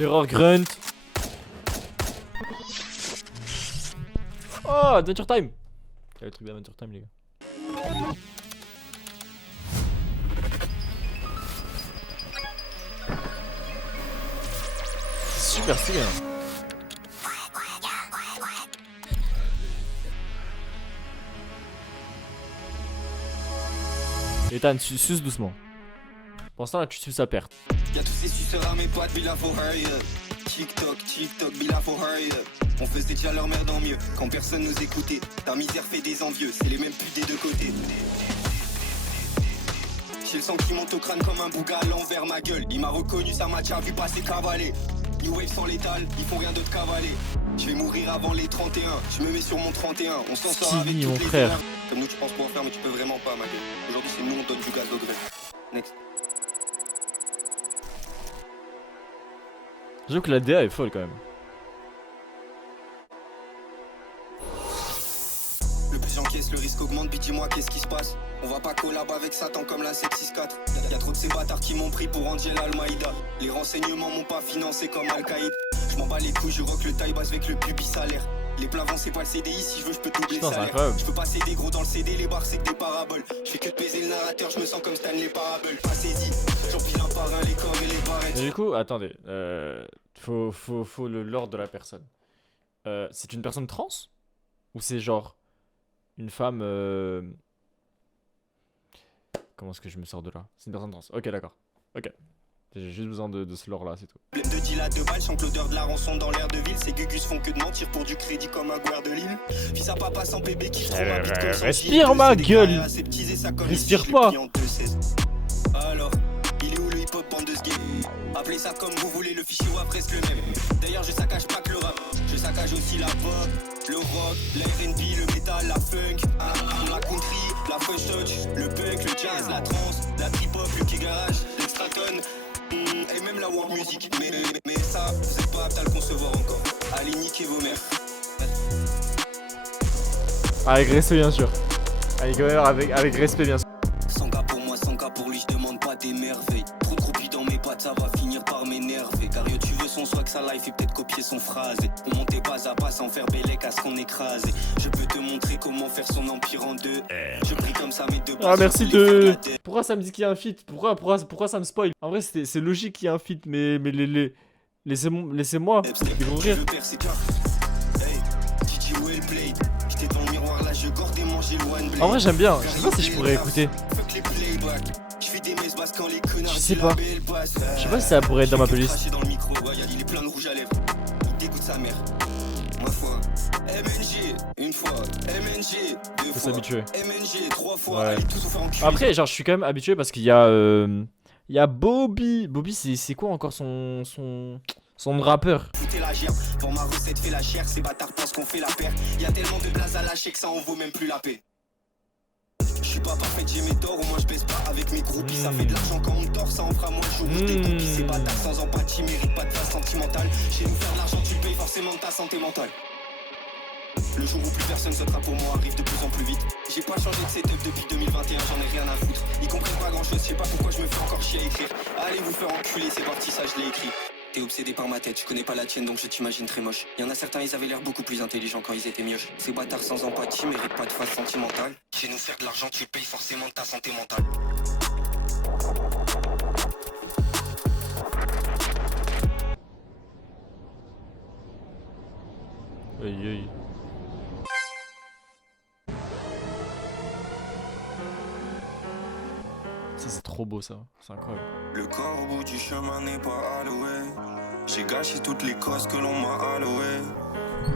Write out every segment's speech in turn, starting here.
Terror grunt. Oh, Adventure Time. Il y a le truc d'Adventure Time, les gars. Super stylé, hein. Ethan, suce doucement. Pour l'instant, là, tu suces sa perte. Y'a tous ces suceurs à mes potes, Billa for hurry up. TikTok, TikTok, Billa for hurry up. On faisait déjà leur merde en mieux, quand personne nous écoutait. Ta misère fait des envieux, c'est les mêmes putes des deux côtés. J'ai le sang qui monte au crâne comme un bouga à l'envers ma gueule. Il m'a reconnu, ça m'a déjà vu passer cavaler. New Wave sans létal, ils font rien d'autre cavaler. Je vais mourir avant les 31, je me mets sur mon 31. On s'en sort avec mon toutes les frère. erreurs. Comme nous tu penses pouvoir faire mais tu peux vraiment pas ma gueule. Aujourd'hui c'est nous on donne du gaz au gré. Next. J'avoue que la DA est folle quand même. Le plus j'encaisse, le risque augmente, puis dis-moi qu'est-ce qui se passe. On va pas collab avec Satan comme la 764. Y'a trop de ces bâtards qui m'ont pris pour Angel Al-Maïda. Les renseignements m'ont pas financé comme Al-Qaïd. Je m'en bats les couilles, je rock le taille basse avec le pubis salaire. Les plavants c'est pas le CDI, si je veux je peux doubler le salaire. Je peux passer des gros dans le CD, les bars c'est que des paraboles. Je fais que de baiser le narrateur, je me sens comme Stanley Parable. Passez-y, j'empile un par un les corps et les barrettes. Mais du coup, attendez, faut le lore de la personne. C'est une personne trans? Ou c'est genre une femme Comment est-ce que je me sors de là? C'est une personne trans. Ok, d'accord. Ok. J'ai juste besoin de ce lore là, c'est tout. Blême de deal à 2 balles, chante l'odeur de la rançon dans l'air de ville. Ces gugus font que de mentir pour du crédit comme un guerre de Lille. Fils à papa sans bébé qui se trouve rapide comme son respire ma gueule. Respire pas. Alors, il est où le hip-hop bande de sgay? Appelez ça comme vous voulez, le fichier WAV reste le même. D'ailleurs je saccage pas que le rap, je saccage aussi la pop, le rock, la R&B, le metal, la funk, la country, la fudge touch, le punk, le jazz, la trance, la trip-hop, le K-garage, l'extraton, et même la world music. Mais ça, vous êtes pas apte à le concevoir encore. Allez niquer vos mères. Avec respect bien sûr. Avec respect bien sûr. 100K pour moi, 100K pour lui, je demande pas des merveilles. Trop de croupies dans mes pattes, ça va finir par m'énerver. Car yo, tu veux son swag, sa life et peut-être copier son phrasé. On montait pas à pas sans faire bellec à ce qu'on écrasé. Je peux te montrer comment faire son empire en deux. Je prie comme ça, mes deux. Ah merci de... Pourquoi ça me dit qu'il y a un feat? Pourquoi ça me spoil? En vrai c'est logique qu'il y a un feat, mais laissez-moi découvrir. En vrai j'aime bien, je sais pas si je pourrais écouter. Je sais pas. Je sais pas si ça pourrait être dans ma playlist. Faut s'habituer. Ouais. Après genre je suis quand même habitué parce qu'il y a Bobby. Bobby c'est quoi encore son rappeur? Pour ma recette fait la chair, ces bâtards pensent qu'on fait la paire. Y'a tellement de blaze à lâcher que ça en vaut même plus la paix. Je suis pas parfait, j'ai mes torts, au moins je baisse pas avec mes groupies. Ça fait de l'argent quand on tord, ça en fera moins le jour où je dégoupille. Ces bâtards sans empathie méritent pas de phase sentimentale. Chez nous faire de l'argent, tu le payes forcément de ta santé mentale. Le jour où plus personne sautera pour moi arrive de plus en plus vite. J'ai pas changé de setup depuis 2021, j'en ai rien à foutre. Ils comprennent pas grand chose, je sais pas pourquoi je me fais encore chier à écrire. Allez vous faire enculer, c'est parti, ça je l'ai écrit. T'es obsédé par ma tête, je connais pas la tienne donc je t'imagine très moche. Y'en a certains, ils avaient l'air beaucoup plus intelligents quand ils étaient mioches. Ces bâtards sans empathie méritent pas de phase sentimentale. Chez nous faire de l'argent, tu payes forcément de ta santé mentale. Aïe aïe. Ça c'est trop beau ça, c'est incroyable. Le corps au bout du chemin n'est pas alloué. J'ai gâché toutes les causes que l'on m'a allouées.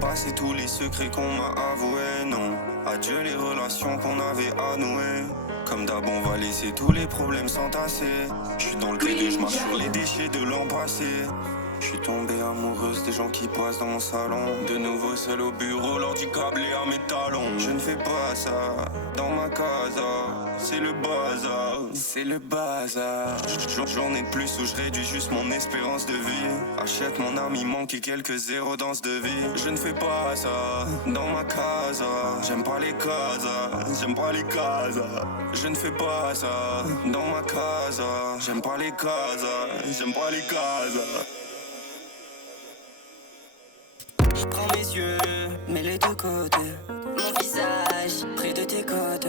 Passé tous les secrets qu'on m'a avoués. Non, adieu les relations qu'on avait à nouer. Comme d'hab on va laisser tous les problèmes s'entasser. Je suis dans le T2, je marche sur les déchets de l'an passé. Je suis tombé amoureuse des gens qui passent dans mon salon. De nouveau seul au bureau, l'ordi câblé à mes talons. Je ne fais pas ça dans ma casa. C'est le bazar, c'est le bazar. Journée de plus où je réduis juste mon espérance de vie. Achète mon âme, il manque quelques zéros dans ce devis. Je ne fais pas ça dans ma casa. J'aime pas les casas, j'aime pas les casas. Je ne fais pas ça dans ma casa. J'aime pas les casas, j'aime pas les casas. Je prends mes yeux, mets-les de côté. Mon visage, près de tes côtes.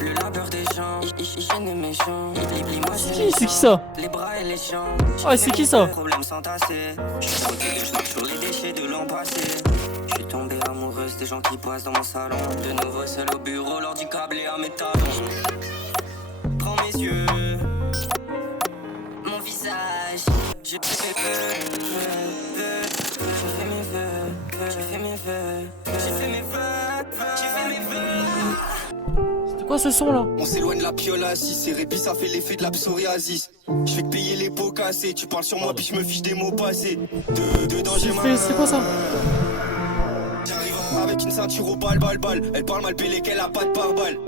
Le labeur des gens, je ne méchant. C'est qui ça? Les bras et les jambes. Ah, c'est qui ça? Problème sans tasser. Je suis protégé, je marche sur les déchets de l'an passé. Je suis tombé amoureuse des gens qui passent dans mon salon. De nouveau seul au bureau, l'ordi câblé à mes talons. Prends mes yeux, mon visage. Je fais mes vœux, je fais mes vœux, je fais mes vœux, je fais mes vœux. C'est quoi ce son là? On s'éloigne de la piole à 6, et répit ça fait l'effet de la psoriasis. Je fais que payer les pots cassés, tu parles sur moi puis je me fiche des mots passés. Dedans j'ai ma... C'est quoi ça? J'arrive avec une ceinture au balle. Elle parle mal pélé qu'elle a pas de pare-balles.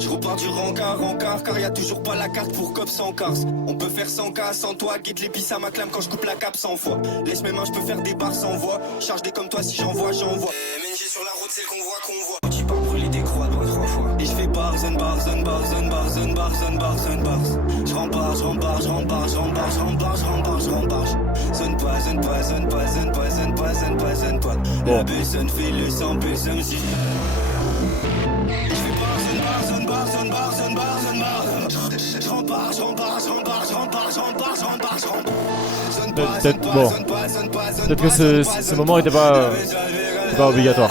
Je repars du rencard, car y a toujours pas la carte pour cop sans cars. On peut faire 100K sans toi, guette l'épice à ma clame quand je coupe la cape 100 fois. Laisse mes mains, je peux faire des barres sans voix. Charge des comme toi si j'envoie. MNG sur la route, c'est le convoi. Tu pars brûler des croix, droit 3 fois. Et je fais bars. Je rembarre. Zone pas. Bon. La personne fait le sang, personne si. Peut-être que ce moment était pas obligatoire.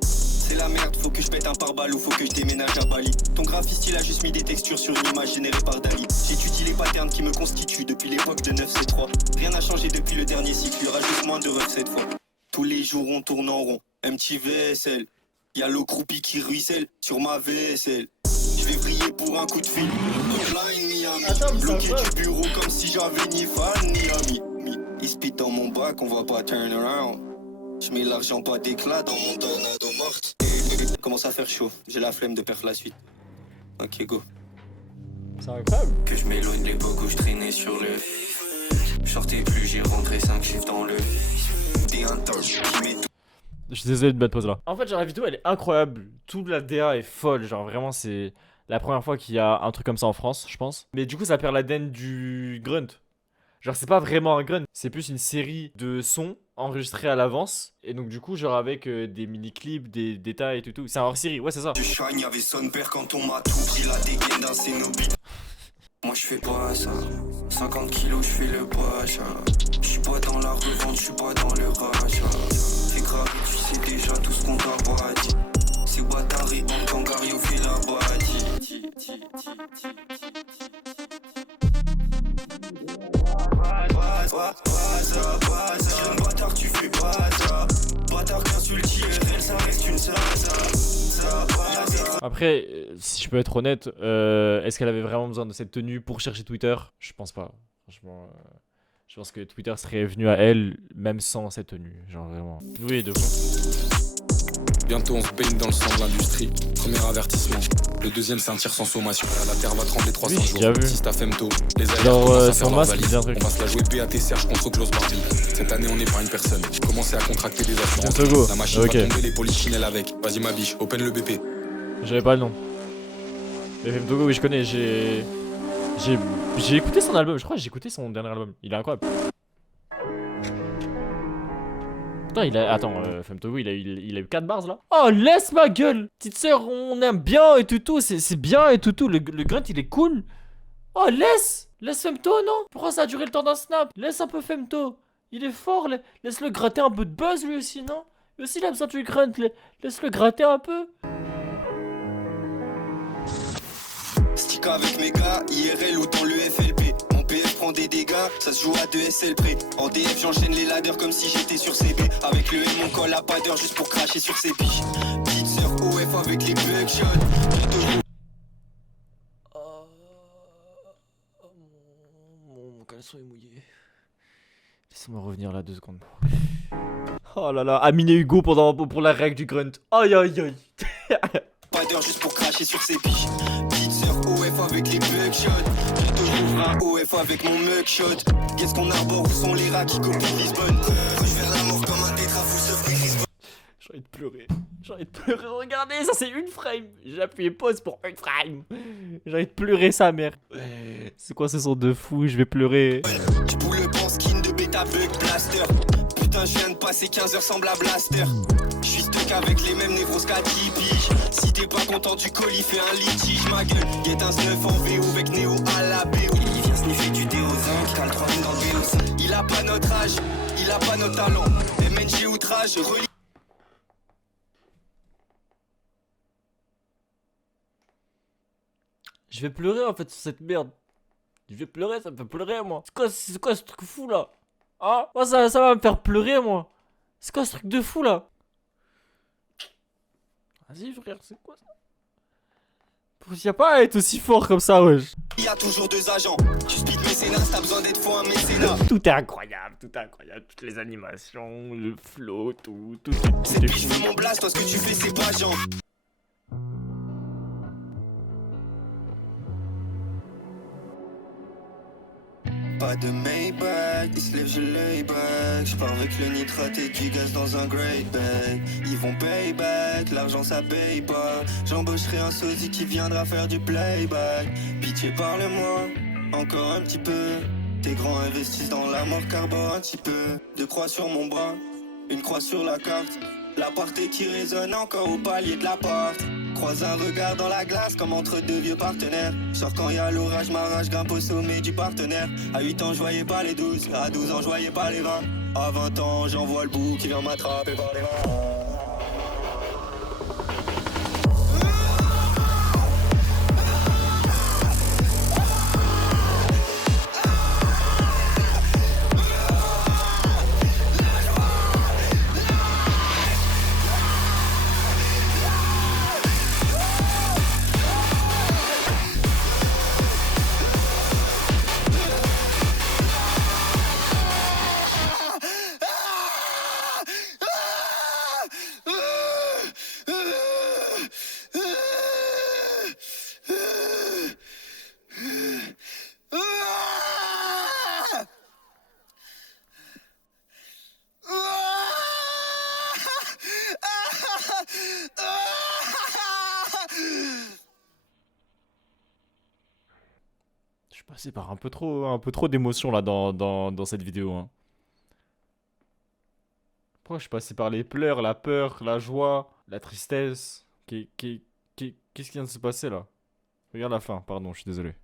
C'est la merde, faut que je pète un pare-balles ou faut que je déménage à Bali. Ton graphiste il a juste mis des textures sur une image générée par Dali. J'étudie les patterns qui me constituent depuis l'époque de 9C3. Rien n'a changé depuis le dernier cycle, il rajoute moins de refs cette fois. Tous les jours on tourne en rond, MTVSL. Y'a l'eau croupie qui ruisselle sur ma vaisselle. Je vais vriller pour un coup de fil. Bloqué du bureau comme si j'avais ni fan ni ami. Il spit dans mon bac, on va pas turn around. Je mets l'argent pas d'éclat dans mon tornado morte. Commence à faire chaud, j'ai la flemme de perdre la suite. Ok go. C'est incroyable. Que je m'éloigne de l'époque où je traînais sur le. Je sortais plus, j'ai rentré 5 chiffres dans le. T'es un temps qui met. Je suis désolé de mettre pause là. En fait, genre la vidéo elle est incroyable. Toute la DA est folle. Genre vraiment, c'est la première fois qu'il y a un truc comme ça en France, je pense. Mais du coup, ça perd l'ADN du grunt. Genre, c'est pas vraiment un grunt. C'est plus une série de sons enregistrés à l'avance. Et donc, du coup, genre avec des mini-clips, des détails et tout. C'est un hors-série, ouais, c'est ça. Je shine, y'avait son père quand on m'a tout pris la dégaine d'un Cénobite. Moi, je fais pas ça. 50 kilos, je fais le pacha. Je suis pas dans la revente, je suis pas dans le rachat. Fais grave, tu sais déjà tout ce qu'on t'a pas dit. C'est Watari, Kangario fait la bâtie. Jeune bâtard, tu fais pas ça. Bâtard qu'insulte IRL, ça reste une salsa. Après, si je peux être honnête, est-ce qu'elle avait vraiment besoin de cette tenue pour chercher Twitter? Je pense pas. Franchement, je pense que Twitter serait venu à elle même sans cette tenue. Genre vraiment. Oui, de fond. Bientôt on se baigne dans le sang de l'industrie. Premier avertissement. Le deuxième c'est un tir sans sommation. La terre va trembler 300 oui, jours. Déjà vu. Si t'as Femto, les aléas genre commencent à son faire leur masque, valise. il dit un truc. On va se la jouer BAT Serge contre Klaus Barbie. Cette année on épargne personne. J'ai commencé à contracter des assurances. Go. La machine Ok. va tomber, les polichinelles avec. Vas-y ma biche, open le BP. J'avais pas le nom. FM Togo, oui, je connais. J'ai écouté son album. Je crois que j'ai écouté son dernier album. Il est incroyable. Putain, attends, FM Togo, il a eu 4 bars là. Oh, laisse ma gueule. Petite sœur, on aime bien et tout. C'est bien et tout. Le grunt, il est cool. Oh, laisse Femto, non? Pourquoi ça a duré le temps d'un snap? Laisse un peu Femto. Il est fort. Laisse-le gratter un peu de buzz lui aussi, non? Lui aussi, il a besoin du grunt. Laisse-le gratter un peu. Stick avec mes gars, IRL ou dans le FLP. Mon PF prend des dégâts, ça se joue à 2 SL près. En DF j'enchaîne les ladders comme si j'étais sur CB. Avec le M on colle à pas d'heure juste pour cracher sur ses piches. Petite sœur OF avec les bugshots. Mon caleçon est mouillé. Laissez-moi revenir là 2 secondes. Oh là là, Amine et Hugo pour la règle du grunt. Aïe aïe aïe. Pas d'heure juste pour cracher sur ses biches. Petite sœur OF avec les bugshots. Un OF avec mon mugshot. Qu'est-ce qu'on arbore, où sont les rats qui copient Lisbonne? Je vais la mort comme un tétra, full seuf Lisbonne. Je envie de pleurer. J'ai envie de pleurer. Regardez, ça c'est une frame. J'ai appuyé pause pour une frame. J'ai envie de pleurer sa mère. C'est quoi ce son de fou? Je vais pleurer. Tu boules le bon skin de bêta bug blaster. Putain, je viens de passer 15 heures sans blaster. Je suis stuck avec les mêmes névros qu'à 10 piges. Si t'es pas content du colis, fais un litige. Ma gueule, get un stuff en VO avec Néo à la BO. Il vient sniffer du déosant, calme 3 dans le BO. Il a pas notre âge, il a pas notre talent. MNG outrage, relis. Je vais pleurer en fait sur cette merde. Je vais pleurer, ça me fait pleurer moi. C'est quoi ce truc fou là? Hein? Moi ça va me faire pleurer moi. C'est quoi ce truc de fou là? Vas-y frère, c'est quoi ça? Y'a pas à être aussi fort comme ça, wesh. Il y a toujours 2 agents. Tu speed mécénat, t'as besoin d'être faux un mécénat. Tout est incroyable, tout est incroyable. Toutes les animations, le flow, tout C'est est puis je fou. fais mon blast, toi ce que tu fais c'est pas genre. Pas de Maybach, il se lève, je lay back. J'pars avec le nitrate et du gaz dans un great bag. Ils vont payback, l'argent ça paye pas. J'embaucherai un sosie qui viendra faire du playback. Pitié parle-moi, encore un petit peu. Tes grands investissent dans la mort carbone un petit peu. 2 croix sur mon bras, une croix sur la carte. La portée qui résonne encore au palier de la porte. Croise un regard dans la glace comme entre 2 vieux partenaires. Sors quand y a l'orage, ma rage grimpe au sommet du partenaire. À 8 ans je voyais pas les 12, à 12 ans je voyais pas les 20. À 20 ans j'envoie le bout qui vient m'attraper par les mains. Je suis passé par un peu trop d'émotions là dans cette vidéo. Hein. Pourquoi je suis passé par les pleurs, la peur, la joie, la tristesse? Qu'est-ce qui vient de se passer là? Regarde la fin, pardon, je suis désolé.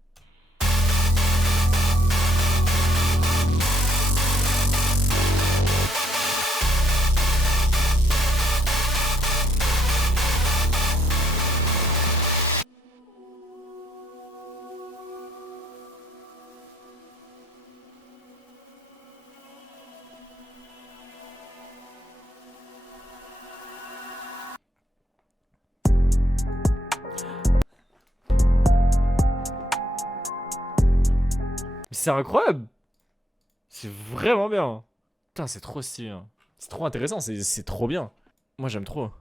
C'est incroyable! C'est vraiment bien! Putain, c'est trop stylé! Hein. C'est trop intéressant, c'est trop bien! Moi j'aime trop!